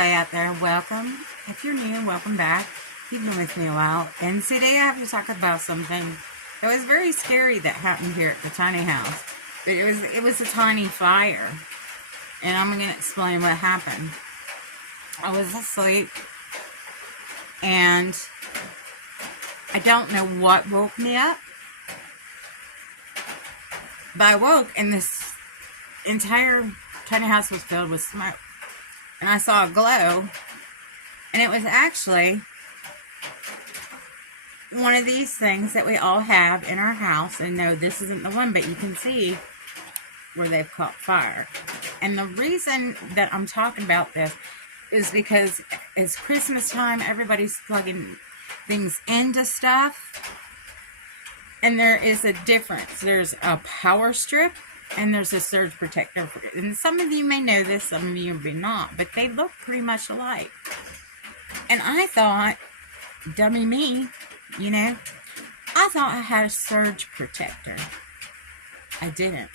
everybody out there. Welcome. If you're new, welcome back. You've been with me a while. And today I have to talk about something that was very scary that happened here at the tiny house. But it was a tiny fire. And I'm going to explain what happened. I was asleep. And I don't know what woke me up. But I woke and this entire tiny house was filled with smoke. And I saw a glow. And it was actually one of these things that we all have in our house. And no, this isn't the one, but you can see where they've caught fire. And the reason that I'm talking about this is because it's Christmas time. Everybody's plugging things into stuff. And there is a difference. There's a power strip and there's a surge protector. And some of you may know this, some of you may not, but they look pretty much alike. And I thought, dummy me, you know, I thought I had a surge protector. I didn't.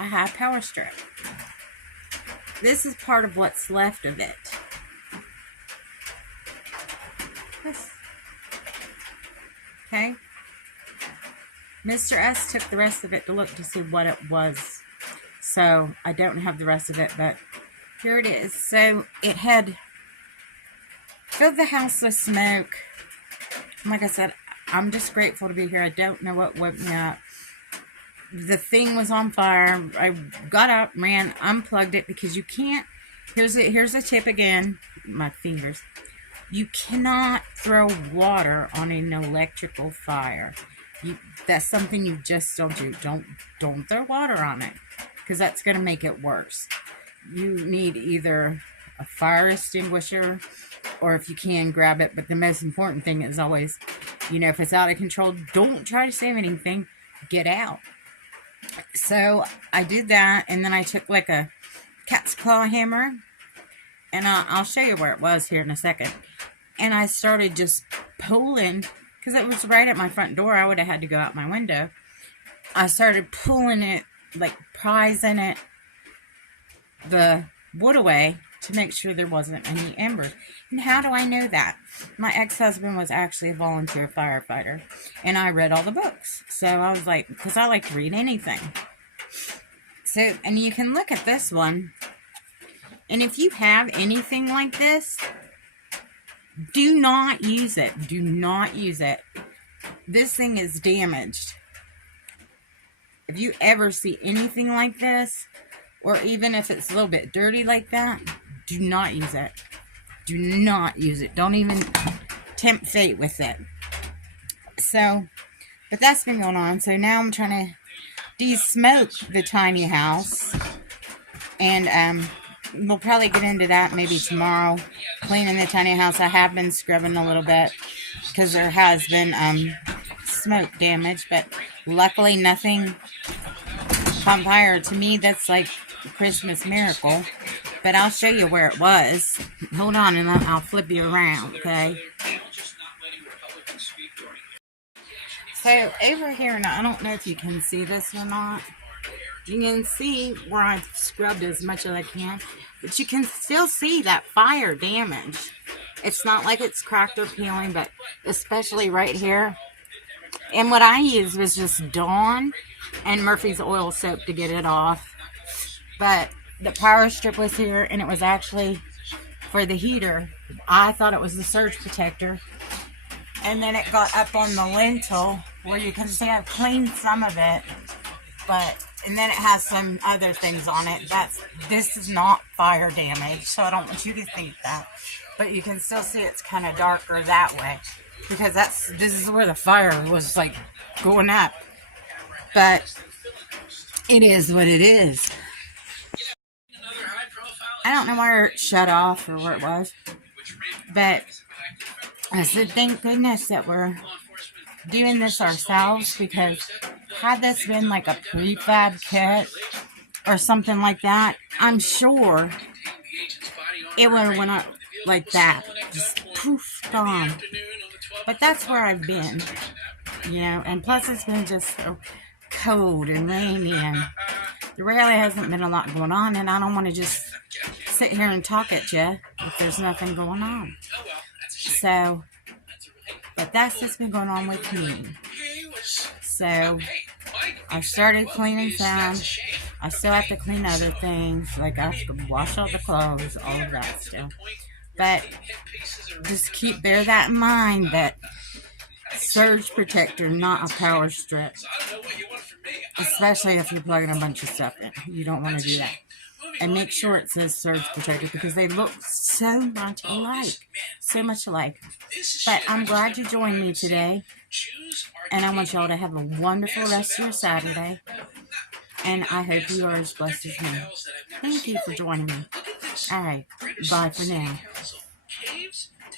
I had a power strip. This is part of what's left of it. Okay. Mr. S took the rest of it to look to see what it was. So, I don't have the rest of it, but here it is. So, it had filled the house with smoke. Like I said, I'm just grateful to be here. I don't know what woke me up. The thing was on fire. I got up, ran, unplugged it because you can't. Here's a tip again. My fingers. You cannot throw water on an electrical fire. That's something you just don't do. Don't throw water on it because that's going to make it worse. You need either a fire extinguisher or if you can, grab it. But the most important thing is always, you know, if it's out of control, don't try to save anything. Get out. So I did that, and then I took like a cat's claw hammer, and I'll show you where it was here in a second. And I started just pulling, because it was right at my front door. I would have had to go out my window. I started pulling it, like prizing it, the wood away to make sure there wasn't any embers. And how do I know that? My ex-husband was actually a volunteer firefighter, and I read all the books. So I was like, because I like to read anything. So, and you can look at this one, and if you have anything like this, do not use it. Do not use it. This thing is damaged. If you ever see anything like this, or even if it's a little bit dirty like that, do not use it. Do not use it. Don't even tempt fate with it. So, but that's been going on. So now I'm trying to de-smoke the tiny house. And we'll probably get into that maybe tomorrow. Cleaning the tiny house. I have been scrubbing a little bit because there has been smoke damage. But luckily nothing on fire. To me, that's like a Christmas miracle. But I'll show you where it was. Hold on, and I'll flip you around, okay? So, over here, and I don't know if you can see this or not. You can see where I've scrubbed as much as I can. But you can still see that fire damage. It's not like it's cracked or peeling, but especially right here. And what I used was just Dawn and Murphy's oil soap to get it off. But the power strip was here, and it was actually for the heater. I thought it was the surge protector. And then it got up on the lintel, where you can see I've cleaned some of it. And then it has some other things on it. This is not fire damage, so I don't want you to think that. But you can still see it's kind of darker that way. Because this is where the fire was like going up. But it is what it is. I don't know where it shut off or where it was. But I said, thank goodness that we're doing this ourselves, because had this been like a prefab kit or something like that, I'm sure it would have went up like that. Just poof, gone. But that's where I've been, you know, and plus it's been just so cold and rainy, and there really hasn't been a lot going on, and I don't want to just sit here and talk at you if there's nothing going on. So, but that's what's been going on with me. So, I started cleaning some. I still have to clean other things, like I have to wash all the clothes, all of that stuff. But just bear that in mind, that surge protector, not a power strip. Especially if you're plugging a bunch of stuff in. You don't want to do that. And make sure it says surge protector, because they look so much alike. So much alike. But I'm glad you joined me today. And I want y'all to have a wonderful rest of your Saturday. And I hope you are as blessed as me. Thank you for joining me. Alright, bye for now.